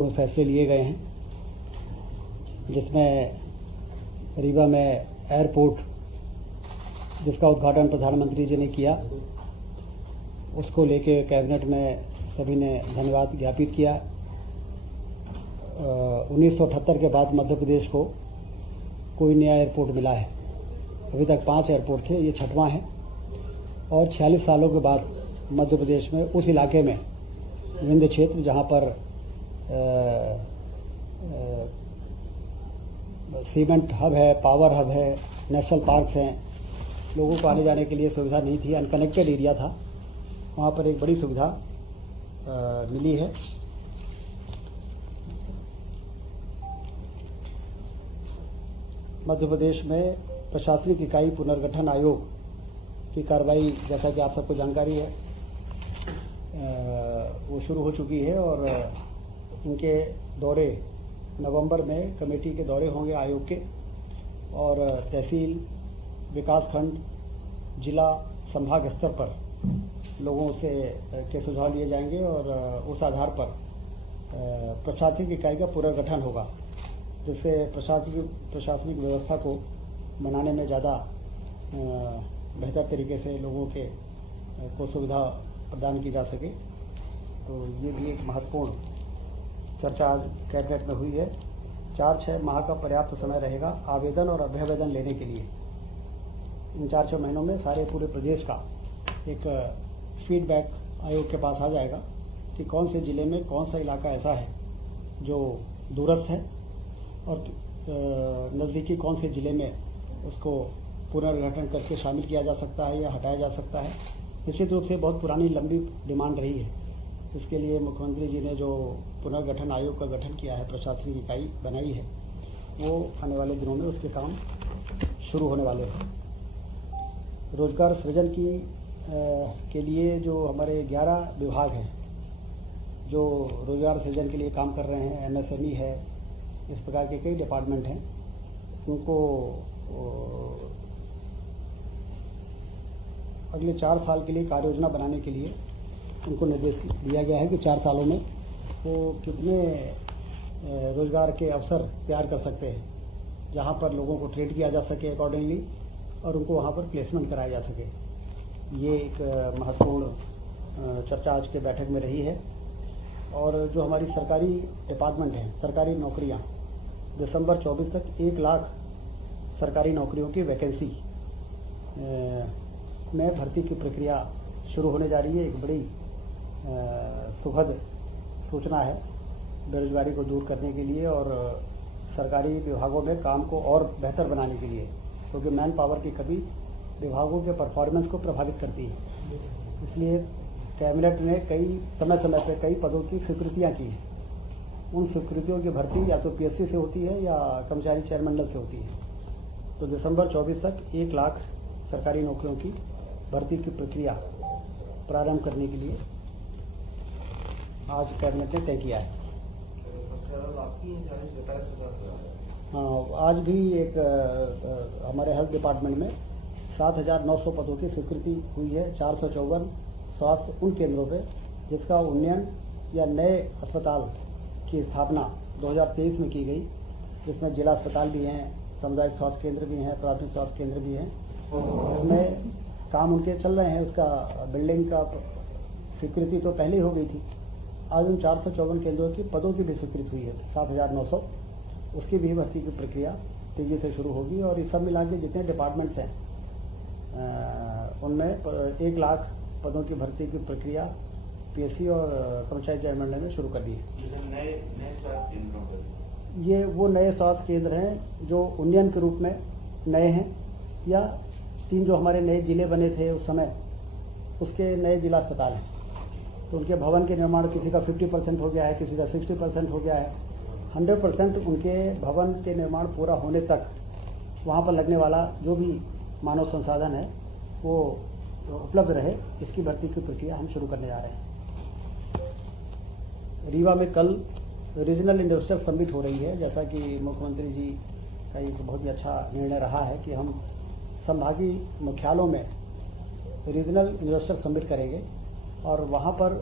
फैसले लिए गए हैं, जिसमें रीवा में एयरपोर्ट जिसका उद्घाटन प्रधानमंत्री जी ने किया, उसको लेके कैबिनेट में सभी ने धन्यवाद ज्ञापित किया। 1978 के बाद मध्य प्रदेश को कोई नया एयरपोर्ट मिला है। अभी तक 5 एयरपोर्ट थे, ये 6वां है। और 46 सालों के बाद मध्य प्रदेश में उस इलाके में विंध्य क्षेत्र जहाँ पर सीमेंट हब है, पावर हब है, नेशनल पार्क्स हैं, लोगों को आने जाने के लिए सुविधा नहीं थी, अनकनेक्टेड एरिया था, वहाँ पर एक बड़ी सुविधा मिली है। मध्य प्रदेश में प्रशासनिक इकाई पुनर्गठन आयोग की कार्रवाई, जैसा कि आप सबको जानकारी है, वो शुरू हो चुकी है और उनके दौरे नवंबर में कमेटी के दौरे होंगे आयोग के, और तहसील, विकासखंड, जिला, संभाग स्तर पर लोगों से के सुझाव लिए जाएंगे और उस आधार पर प्रशासनिक इकाई का पुनर्गठन होगा, जिससे प्रशासनिक व्यवस्था को बनाने में ज़्यादा बेहतर तरीके से लोगों के को सुविधा प्रदान की जा सके। तो ये भी एक महत्वपूर्ण चर्चा आज कैबिनेट में हुई है। 4-6 माह का पर्याप्त समय रहेगा आवेदन और अभ्यावेदन लेने के लिए। इन 4-6 महीनों में सारे पूरे प्रदेश का एक फीडबैक आयोग के पास आ जाएगा कि कौन से ज़िले में कौन सा इलाका ऐसा है जो दूरस्थ है और नज़दीकी कौन से ज़िले में उसको पुनर्गठन करके शामिल किया जा सकता है या हटाया जा सकता है। निश्चित रूप से बहुत पुरानी लंबी डिमांड रही है। इसके लिए मुख्यमंत्री जी ने जो पुनर्गठन आयोग का गठन किया है, प्रशासनिक इकाई बनाई है, वो आने वाले दिनों में उसके काम शुरू होने वाले हैं। रोजगार सृजन के लिए जो हमारे 11 विभाग हैं जो रोजगार सृजन के लिए काम कर रहे हैं, MSME है, इस प्रकार के कई डिपार्टमेंट हैं, उनको अगले 4 साल के लिए कार्य योजना बनाने के लिए उनको निर्देश दिया गया है कि 4 सालों में वो कितने रोजगार के अवसर तैयार कर सकते हैं, जहां पर लोगों को ट्रेन किया जा सके अकॉर्डिंगली और उनको वहां पर प्लेसमेंट कराया जा सके। ये एक महत्वपूर्ण चर्चा आज के बैठक में रही है। और जो हमारी सरकारी डिपार्टमेंट हैं, सरकारी नौकरियां, दिसंबर 24 तक 1 लाख सरकारी नौकरियों की वैकेंसी में भर्ती की प्रक्रिया शुरू होने जा रही है। एक बड़ी सुखद सूचना है बेरोजगारी को दूर करने के लिए और सरकारी विभागों में काम को और बेहतर बनाने के लिए, क्योंकि मैन पावर की कमी विभागों के परफॉर्मेंस को प्रभावित करती है। इसलिए कैबिनेट ने समय पर कई पदों की स्वीकृतियाँ की हैं। उन स्वीकृतियों की भर्ती या तो PSC से होती है या कर्मचारी चयन मंडल से होती है। तो दिसंबर 24 तक 1 लाख सरकारी नौकरियों की भर्ती की प्रक्रिया प्रारंभ करने के लिए आज कैबिनेट ने तय किया है। हाँ, आज भी एक हमारे हेल्थ डिपार्टमेंट में 7,900 पदों की स्वीकृति हुई है। 454 स्वास्थ्य उन केंद्रों पे जिसका उन्नयन या नए अस्पताल की स्थापना 2023 में की गई, जिसमें जिला अस्पताल भी हैं, सामुदायिक स्वास्थ्य केंद्र भी हैं, प्राथमिक स्वास्थ्य केंद्र भी हैं। इसमें काम उनके चल रहे हैं। उसका बिल्डिंग का स्वीकृति तो पहले ही हो गई थी। आज उन 454 केंद्रों की पदों की भी स्वीकृति हुई है 7,900। उसकी भी भर्ती की प्रक्रिया तेजी से शुरू होगी और ये सब मिला के जितने डिपार्टमेंट्स हैं उनमें 1 लाख पदों की भर्ती की प्रक्रिया PSC और कर्मचारी चयन मंडल में शुरू कर दी है। ये वो नए स्वास्थ्य केंद्र हैं जो उन्नयन के रूप में नए हैं, या 3 जो हमारे नए जिले बने थे उस समय, उसके नए जिला अस्पताल हैं। तो उनके भवन के निर्माण किसी का 50% हो गया है, किसी का 60% हो गया है। 100% उनके भवन के निर्माण पूरा होने तक वहाँ पर लगने वाला जो भी मानव संसाधन है वो उपलब्ध रहे, इसकी भर्ती की प्रक्रिया हम शुरू करने जा रहे हैं। रीवा में कल रीजनल इंडस्ट्रियल समिट हो रही है। जैसा कि मुख्यमंत्री जी का एक बहुत ही अच्छा निर्णय रहा है कि हम संभागीय मुख्यालयों में रीजनल इंडस्ट्रियल समिट करेंगे और वहाँ पर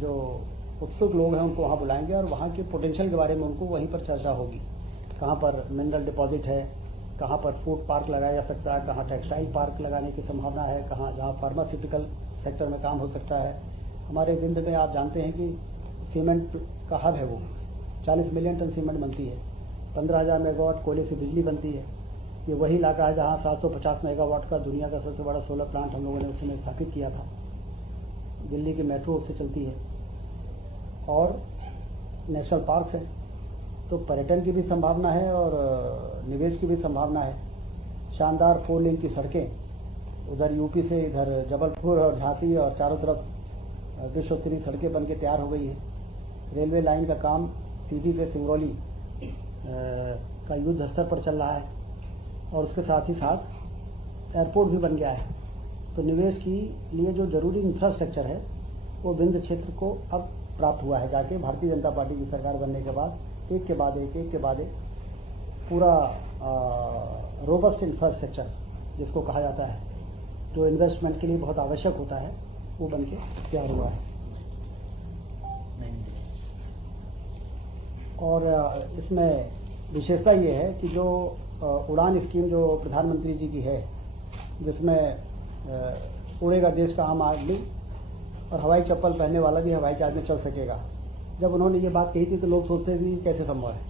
जो उत्सुक लोग हैं उनको वहाँ बुलाएंगे और वहाँ के पोटेंशियल के बारे में उनको वहीं पर चर्चा होगी। कहाँ पर मिनरल डिपॉजिट है, कहाँ पर फूड पार्क लगाया जा सकता है, कहाँ टेक्सटाइल पार्क लगाने की संभावना है, कहाँ जहाँ फार्मास्यूटिकल सेक्टर में काम हो सकता है। हमारे विंध्य में आप जानते हैं कि सीमेंट का हब है, वो 40 मिलियन टन सीमेंट बनती है, 15,000 मेगावाट कोयले से बिजली बनती है। ये वही इलाका है जहाँ 750 मेगावाट का दुनिया का सबसे बड़ा सोलर प्लांट हम लोगों ने उस समय स्थापित किया था। दिल्ली की मेट्रो उससे चलती है और नेशनल पार्क है। तो पर्यटन की भी संभावना है और निवेश की भी संभावना है। शानदार 4 लेन की सड़कें, उधर यूपी से इधर जबलपुर और झांसी और चारों तरफ विश्व स्तरीय सड़कें बन के तैयार हो गई हैं। रेलवे लाइन का काम सीधी से सिंगरौली का युद्ध स्तर पर चल रहा है और उसके साथ ही साथ एयरपोर्ट भी बन गया है। तो निवेश के लिए जो जरूरी इंफ्रास्ट्रक्चर है वो विंध्य क्षेत्र को अब प्राप्त हुआ है जाके। भारतीय जनता पार्टी की सरकार बनने के बाद एक के बाद एक पूरा रोबस्ट इंफ्रास्ट्रक्चर जिसको कहा जाता है, जो इन्वेस्टमेंट के लिए बहुत आवश्यक होता है, वो बन के तैयार हुआ है। और इसमें विशेषता ये है कि जो उड़ान स्कीम जो प्रधानमंत्री जी की है, जिसमें उड़ेगा देश का आम आदमी और हवाई चप्पल पहनने वाला भी हवाई जहाज में चल सकेगा। जब उन्होंने ये बात कही थी तो लोग सोचते थे कि कैसे संभव है,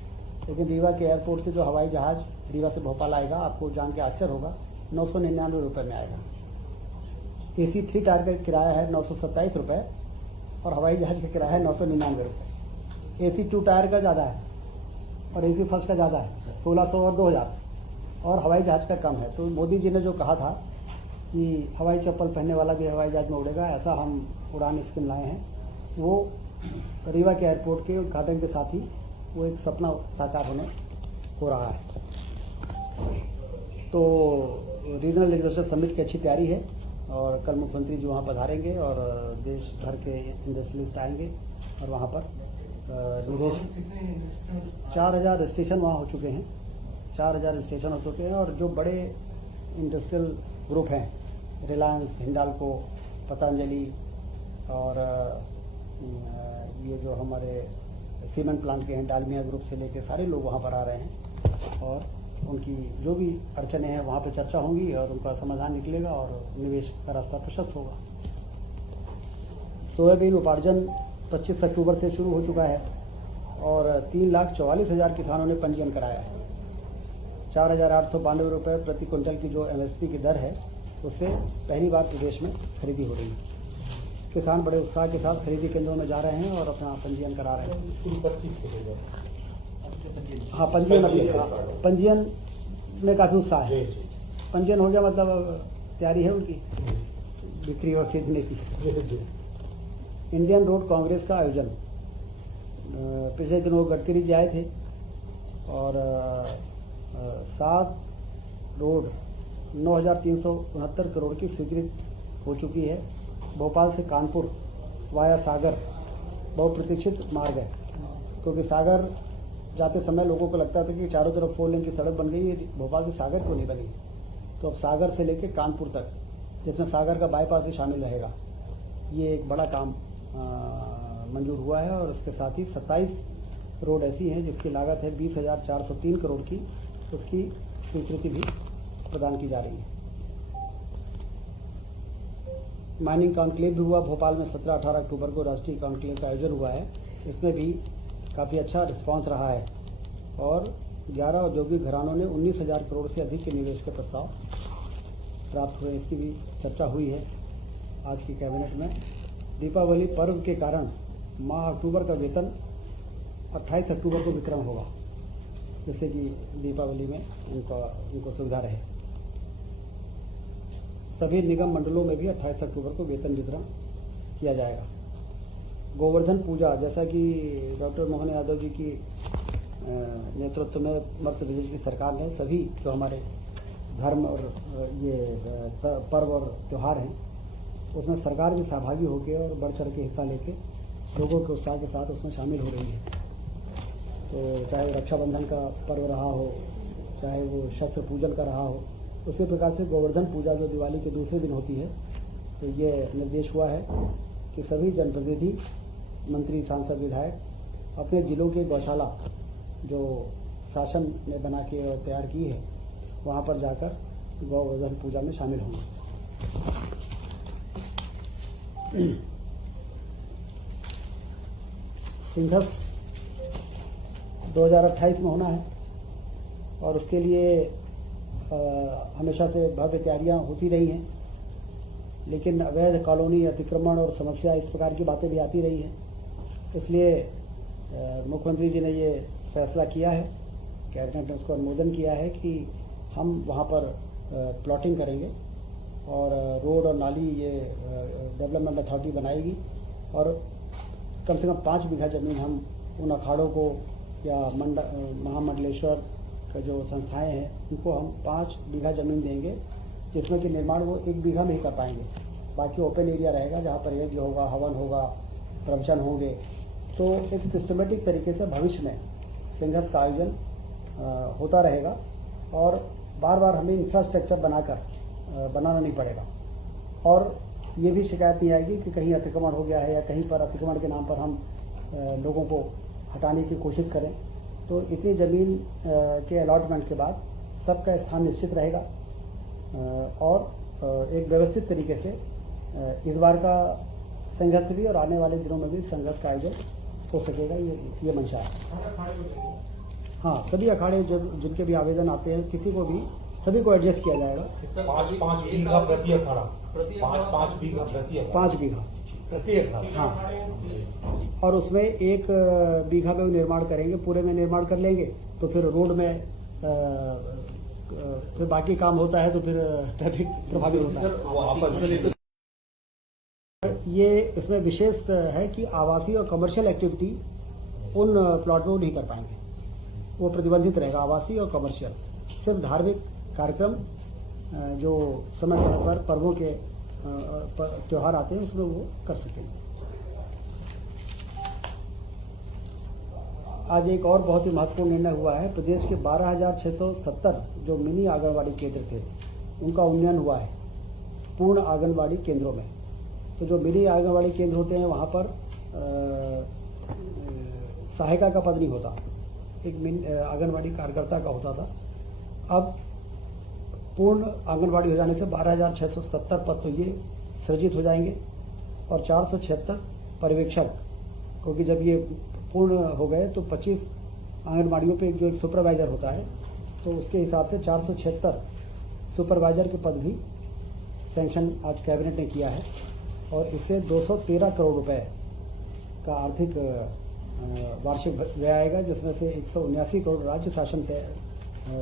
लेकिन रीवा के एयरपोर्ट से जो हवाई जहाज रीवा से भोपाल आएगा, आपको जान के आश्चर्य होगा, 999 रुपये में आएगा। AC 3 टायर का किराया है 927 रुपये और हवाई जहाज का किराया है 999 रुपये। AC 2 टायर का ज़्यादा है और AC फर्स्ट का ज़्यादा है, 1600 और 2000, और हवाई जहाज का कम है। तो मोदी जी ने जो कहा था कि हवाई चप्पल पहनने वाला भी हवाई जहाज में उड़ेगा, ऐसा हम उड़ान स्कीम लाए हैं, वो रीवा के एयरपोर्ट के उद्घाटन के साथ ही वो एक सपना साकार हो रहा है। तो रीजनल इन्वेस्टर समिट की अच्छी तैयारी है और कल मुख्यमंत्री जी वहाँ पधारेंगे और देश भर के इंडस्ट्रियलिस्ट आएंगे और वहाँ पर निवेश 4000 स्टेशन वहाँ हो चुके हैं, 4000 स्टेशन हो चुके हैं। और जो बड़े इंडस्ट्रियल ग्रुप हैं, रिलायंस, हिंडाल्को, पतंजलि और ये जो हमारे सीमेंट प्लांट के हैं, डालमिया ग्रुप से लेके सारे लोग वहाँ पर आ रहे हैं और उनकी जो भी अड़चने हैं वहाँ पर चर्चा होंगी और उनका समाधान निकलेगा और निवेश का रास्ता प्रशस्त होगा। सोयाबीन उपार्जन 25 अक्टूबर से शुरू हो चुका है और 3,44,000 किसानों ने पंजीयन कराया है। 4,892 रुपये प्रति क्विंटल की जो MSP की दर है, उससे पहली बार प्रदेश में खरीदी हो रही है। किसान बड़े उत्साह के साथ खरीदी केंद्रों में जा रहे हैं और अपना पंजीयन करा रहे हैं। हाँ, पंजीयन में काफ़ी उत्साह है। पंजीयन हो गया मतलब तैयारी है उनकी बिक्री और खरीदने की। इंडियन रोड कांग्रेस का आयोजन पिछले दिनों गडकरी जी आए थे और 7 रोड 9,369 करोड़ की स्वीकृत हो चुकी है। भोपाल से कानपुर वाया सागर बहुप्रतीक्षित मार्ग है, क्योंकि सागर जाते समय लोगों को लगता था कि चारों तरफ 4 लेन की सड़क बन गई है, भोपाल से सागर क्यों नहीं बनी। तो अब सागर से लेकर कानपुर तक, जिसमें सागर का बाईपास भी शामिल रहेगा, ये एक बड़ा काम मंजूर हुआ है। और उसके साथ ही 27 रोड ऐसी हैं जिसकी लागत है 20,403 करोड़ की, उसकी स्वीकृति भी प्रदान की जा रही है। माइनिंग कॉन्क्लेव भी हुआ भोपाल में 17-18 अक्टूबर को राष्ट्रीय कॉन्क्लेव का आयोजन हुआ है। इसमें भी काफ़ी अच्छा रिस्पांस रहा है और 11 औद्योगिक घरानों ने 19,000 करोड़ से अधिक के निवेश के प्रस्ताव प्राप्त हुए। इसकी भी चर्चा हुई है आज की कैबिनेट में। दीपावली पर्व के कारण माह अक्टूबर का वेतन 28 अक्टूबर को विक्रम होगा, जिससे कि दीपावली में उनको सुविधा रहे। सभी निगम मंडलों में भी 28 अक्टूबर को वेतन वितरण किया जाएगा। गोवर्धन पूजा, जैसा कि डॉक्टर मोहन यादव जी की नेतृत्व में मध्य प्रदेश की सरकार ने सभी जो हमारे धर्म और ये पर्व और त्यौहार हैं, उसमें सरकार भी सहभागी होकर और बढ़ चढ़ के हिस्सा लेके लोगों के उत्साह के साथ उसमें शामिल हो रही है। तो चाहे रक्षाबंधन का पर्व रहा हो, चाहे वो शस्त्र पूजन का रहा हो, उसी प्रकार से गोवर्धन पूजा जो दिवाली के दूसरे दिन होती है, तो ये निर्देश हुआ है कि सभी जनप्रतिनिधि मंत्री, सांसद, विधायक अपने जिलों के गौशाला जो शासन ने बना के और तैयार की है वहाँ पर जाकर गौवर्धन पूजा में शामिल होंगे। सिंघस 2028 में होना है और उसके लिए हमेशा से भव्य तैयारियां होती रही हैं, लेकिन अवैध कॉलोनी, अतिक्रमण और समस्या इस प्रकार की बातें भी आती रही हैं। इसलिए मुख्यमंत्री जी ने ये फैसला किया है, कैबिनेट ने उसको अनुमोदन किया है कि हम वहाँ पर प्लॉटिंग करेंगे और रोड और नाली ये डेवलपमेंट अथॉरिटी बनाएगी और कम से कम 5 बीघा जमीन हम उन अखाड़ों को या महामंडलेश्वर का जो संस्थाएं हैं उनको हम 5 बीघा जमीन देंगे, जिसमें कि निर्माण वो 1 बीघा में ही कर पाएंगे। बाकी ओपन एरिया रहेगा जहाँ पर यज्ञ होगा, हवन होगा, प्रवचन होंगे। तो एक सिस्टमेटिक तरीके से भविष्य में सिंघस का आयोजन होता रहेगा और बार बार हमें इंफ्रास्ट्रक्चर बनाना नहीं पड़ेगा और ये भी शिकायत नहीं आएगी कि कहीं अतिक्रमण हो गया है या कहीं पर अतिक्रमण के नाम पर हम लोगों को हटाने की कोशिश करें। तो इतनी ज़मीन के अलॉटमेंट के बाद सबका स्थान निश्चित रहेगा और एक व्यवस्थित तरीके से इस बार का संघर्ष भी और आने वाले दिनों में भी संघर्ष का आयोजन हो सकेगा, ये मंशा है। हाँ, सभी अखाड़े जो जिनके भी आवेदन आते हैं किसी को भी सभी को एडजस्ट किया जाएगा। 5 बीघा प्रति अखाड़ा, 5 बीघा प्रति अखाड़ा, हाँ। और उसमें 1 बीघा में निर्माण करेंगे, पूरे में निर्माण कर लेंगे तो फिर रोड में फिर बाकी काम होता है तो फिर ट्रैफिक प्रभावित होता है। ये इसमें विशेष है कि आवासीय और कमर्शियल एक्टिविटी उन प्लॉट में वो नहीं कर पाएंगे, वो प्रतिबंधित रहेगा। आवासीय और कमर्शियल, सिर्फ धार्मिक कार्यक्रम जो समय समय पर पर्वों के त्योहार आते हैं उसमें वो कर सकेंगे। आज एक और बहुत ही महत्वपूर्ण निर्णय हुआ है। प्रदेश के 12,670 जो मिनी आंगनबाड़ी केंद्र थे उनका उन्नयन हुआ है पूर्ण आंगनबाड़ी केंद्रों में। तो जो मिनी आंगनबाड़ी केंद्र होते हैं वहाँ पर सहायिका का पद नहीं होता, एक आंगनबाड़ी कार्यकर्ता का होता था। अब पूर्ण आंगनबाड़ी हो जाने से 12,670 पद तो ये सृजित हो जाएंगे और 476 पर्यवेक्षक, क्योंकि जब ये पूर्ण हो गए तो 25 आंगनबाड़ियों पे जो एक सुपरवाइजर होता है तो उसके हिसाब से 476 सुपरवाइजर के पद भी सैंक्शन आज कैबिनेट ने किया है और इससे 213 करोड़ रुपए का आर्थिक वार्षिक व्यय आएगा, जिसमें से 179 करोड़ राज्य शासन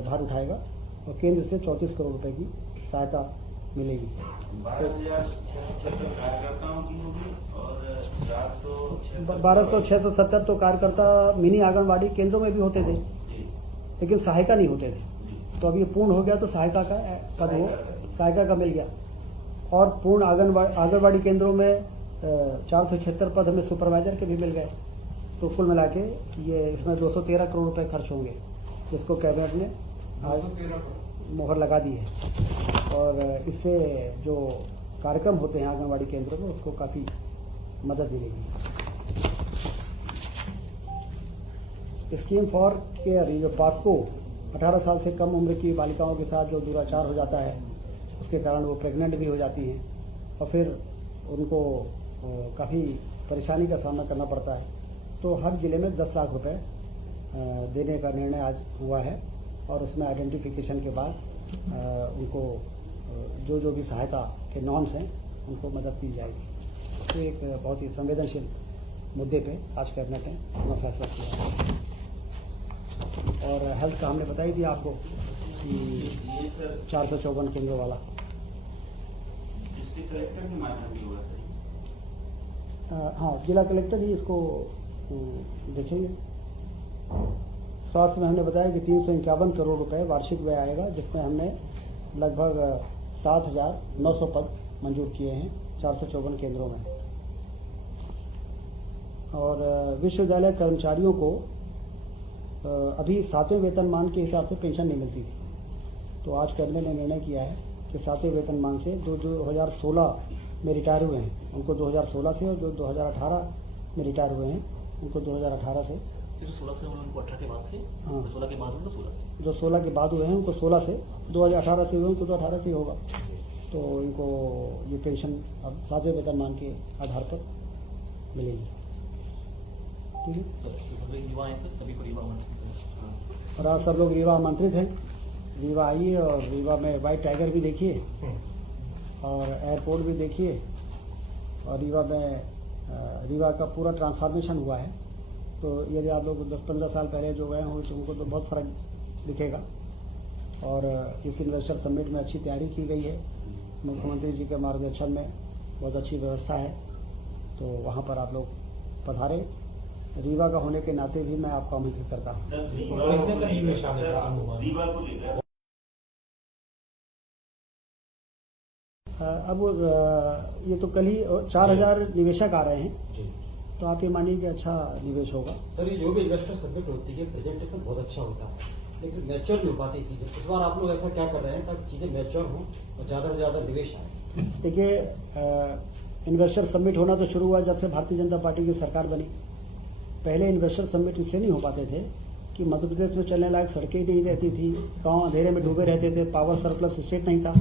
भार उठाएगा और केंद्र से 34 करोड़ रुपए की सहायता मिलेगी। 12,670 तो कार्यकर्ता मिनी आंगनबाड़ी केंद्रों में भी होते थे लेकिन सहायिका नहीं होते थे। तो अब ये पूर्ण हो गया तो सहायिका का पद वो सहायिका का मिल गया और पूर्ण आंगनबाड़ी केंद्रों में 476 पद हमें सुपरवाइजर के भी मिल गए। तो कुल मिला के ये इसमें 213 करोड़ रुपए खर्च होंगे, जिसको कैबिनेट ने आज मोहर लगा दी है और इससे जो कार्यक्रम होते हैं आंगनबाड़ी केंद्रों में उसको काफ़ी मदद मिलेगी। स्कीम फॉर केयर, जो पास्को 18 साल से कम उम्र की बालिकाओं के साथ जो दुराचार हो जाता है उसके कारण वो प्रेग्नेंट भी हो जाती हैं और फिर उनको काफ़ी परेशानी का सामना करना पड़ता है। तो हर जिले में 10 लाख रुपए देने का निर्णय आज हुआ है और उसमें आइडेंटिफिकेशन के बाद उनको जो भी सहायता के नॉर्म्स हैं उनको मदद दी जाएगी। तो एक बहुत ही संवेदनशील मुद्दे पे आज कैबिनेट ने अपना फैसला किया और हेल्थ का हमने बताई दिया आपको कि 454 केंद्रों वाला कलेक्टर के माध्यम से हुआ है। हाँ, जिला कलेक्टर ही इसको देखेंगे। स्वास्थ्य में हमने बताया कि 351 करोड़ रुपए वार्षिक व्यय आएगा, जिसमें हमने लगभग 7,900 पद मंजूर किए हैं 454 केंद्रों में। और विश्वविद्यालय कर्मचारियों को अभी 7वें वेतनमान के हिसाब से पेंशन नहीं मिलती थी, तो आज कैबिनेट ने निर्णय किया है कि 7वें वेतनमान से 2016 में रिटायर हुए हैं उनको 2016 से और जो 2018 में रिटायर हुए हैं, उनको 2018 से, जो 16 से हुए उनको 18 के बाद से, हाँ। 16 के बाद उनको 16 से। जो 16 के बाद हुए हैं उनको 16 से, 2018 से हुए उनको तो 18 से ही होगा। तो इनको ये पेंशन अब सातवें वेतनमान के आधार पर मिलेगी। ठीक है। सर युवा हैं सर, सभी को युवा आमंत्रित और आज सब लोग रीवा आमंत्रित हैं। रीवा आइए और रीवा में व्हाइट टाइगर भी देखिए और एयरपोर्ट भी देखिए। और रीवा में रीवा का पूरा ट्रांसफॉर्मेशन हुआ है। तो यदि आप लोग 10-15 साल पहले जो गए हों तो उनको तो बहुत फर्क दिखेगा। और इस इन्वेस्टर समिट में अच्छी तैयारी की गई है, मुख्यमंत्री जी के मार्गदर्शन में बहुत अच्छी व्यवस्था है। तो वहाँ पर आप लोग पधारे। रीवा का होने के नाते भी मैं आपको आमंत्रित करता हूँ। अब ये तो कल ही 4000 निवेशक आ रहे हैं, तो आप ये मानिए कि अच्छा निवेश होगा। सर ये जो भी इन्वेस्टर समिट होती है प्रेजेंटेशन बहुत अच्छा होता है, लेकिन मैच्योर नहीं हो पाती चीजें। इस बार आप लोग ऐसा क्या कर रहे हैं ताकि चीजें मैच्योर हों और ज्यादा से ज्यादा निवेश आए? देखिए, इन्वेस्टर समिट होना तो शुरू हुआ जब से भारतीय जनता पार्टी की सरकार बनी। पहले इन्वेस्टर समिट इसलिए नहीं हो पाते थे कि मध्य प्रदेश में चलने लायक सड़कें नहीं रहती थी, गांव अंधेरे में डूबे रहते थे, पावर सरप्लस स्टेट नहीं था।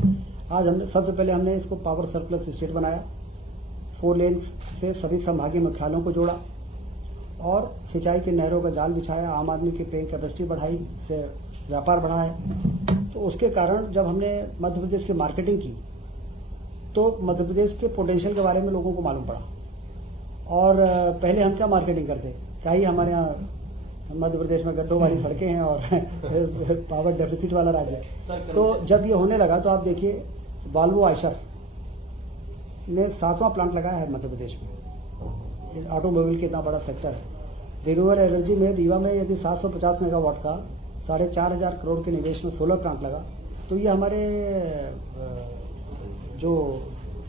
आज सबसे पहले हमने इसको पावर सरप्लस स्टेट बनाया, 4 लेन से सभी संभागीय मुख्यालयों को जोड़ा और सिंचाई के नहरों का जाल बिछाया, आम आदमी की पेइंग कैपेसिटी बढ़ाई, से व्यापार बढ़ा है। तो उसके कारण जब हमने मध्य प्रदेश की मार्केटिंग की तो मध्य प्रदेश के पोटेंशियल के बारे में लोगों को मालूम पड़ा। और पहले हम क्या मार्केटिंग करते, क्या ही हमारे यहाँ मध्य प्रदेश में गड्ढों वाली सड़कें हैं और पावर डेफिसिट वाला राज्य है। तो जब ये होने लगा तो आप देखिए, वॉल्वो आयशर ने 7वां प्लांट लगाया है मध्य प्रदेश में। ऑटोमोबाइल के इतना बड़ा सेक्टर है। रिन्यूएबल एनर्जी में रीवा में यदि 750 मेगावाट का 4500 करोड़ के निवेश में सोलर प्लांट लगा, तो ये हमारे जो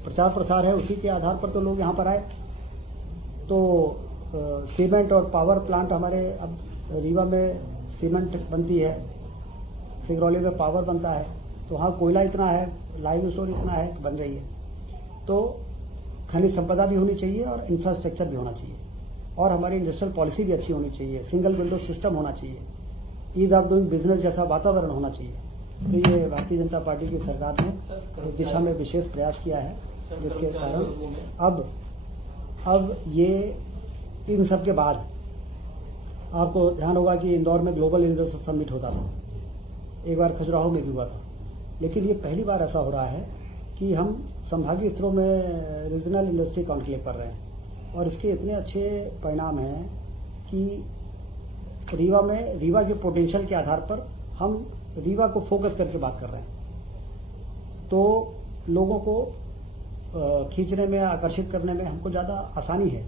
प्रचार प्रसार है उसी के आधार पर तो लोग यहाँ पर आए। तो सीमेंट और पावर प्लांट हमारे अब रीवा में सीमेंट बनती है, सिंगरौली में पावर बनता है, तो वहाँ कोयला इतना है, लाइव स्टोर इतना है, बन रही है। तो खनिज संपदा भी होनी चाहिए और इंफ्रास्ट्रक्चर भी होना चाहिए और हमारी इंडस्ट्रियल पॉलिसी भी अच्छी होनी चाहिए, सिंगल विंडो सिस्टम होना चाहिए, ईज ऑफ डूइंग बिजनेस जैसा वातावरण होना चाहिए। तो ये भारतीय जनता पार्टी की सरकार ने इस दिशा में विशेष प्रयास किया है, जिसके कारण अब ये इन सब के बाद आपको ध्यान होगा कि इंदौर में ग्लोबल इन्वेस्टर समिट होता था, एक बार खजुराहो में भी हुआ था, लेकिन ये पहली बार ऐसा हो रहा है कि हम संभागीय स्तरों में रीजनल इंडस्ट्री कॉन्क्लेव कर रहे हैं और इसके इतने अच्छे परिणाम हैं कि रीवा में रीवा के पोटेंशियल के आधार पर हम रीवा को फोकस करके बात कर रहे हैं। तो लोगों को खींचने में, आकर्षित करने में हमको ज़्यादा आसानी है।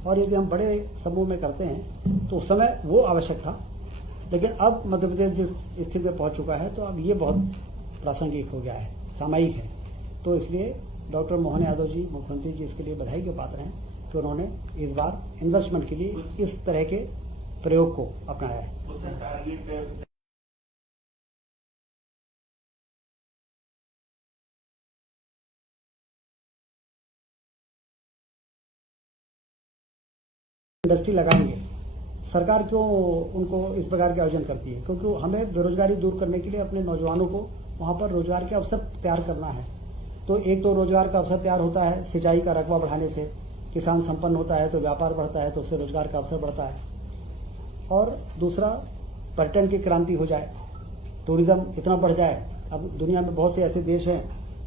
और यदि हम बड़े समूह में करते हैं तो उस समय वो आवश्यक था, लेकिन अब मध्य प्रदेश जिस स्थिति में पहुंच चुका है तो अब ये बहुत प्रासंगिक हो गया है, सामयिक है। तो इसलिए डॉक्टर मोहन यादव जी, मुख्यमंत्री जी, इसके लिए बधाई के पात्र हैं कि उन्होंने इस बार इन्वेस्टमेंट के लिए इस तरह के प्रयोग को अपनाया है। इंडस्ट्री लगाएंगे, सरकार क्यों उनको इस प्रकार के आयोजन करती है? क्योंकि हमें बेरोजगारी दूर करने के लिए अपने नौजवानों को वहां पर रोजगार के अवसर तैयार करना है। तो एक तो रोजगार का अवसर तैयार होता है सिंचाई का रकबा बढ़ाने से, किसान संपन्न होता है तो व्यापार बढ़ता है, तो उससे रोजगार का अवसर बढ़ता है। और दूसरा, पर्यटन की क्रांति हो जाए, टूरिज्म इतना बढ़ जाए। अब दुनिया में बहुत से ऐसे देश हैं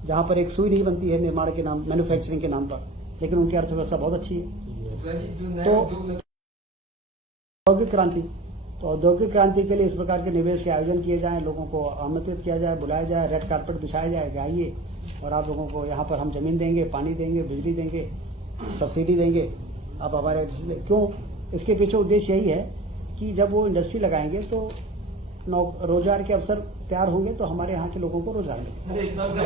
जहां पर एक सुई नहीं बनती है निर्माण के नाम, मैन्युफैक्चरिंग के नाम पर, लेकिन उनकी अर्थव्यवस्था बहुत अच्छी है। तो औद्योगिक क्रांति, तो औद्योगिक क्रांति के लिए इस प्रकार के निवेश के आयोजन किए जाएं, लोगों को आमंत्रित किया जाए, बुलाया जाए, रेड कार्पेट बिछाया जाए कि आइए और आप लोगों को यहाँ पर हम जमीन देंगे, पानी देंगे, बिजली देंगे, सब्सिडी देंगे, आप हमारे क्यों? इसके पीछे उद्देश्य यही है कि जब वो इंडस्ट्री लगाएंगे तो रोजगार के अवसर तैयार होंगे तो हमारे यहाँ के लोगों को रोजगार मिलेगा।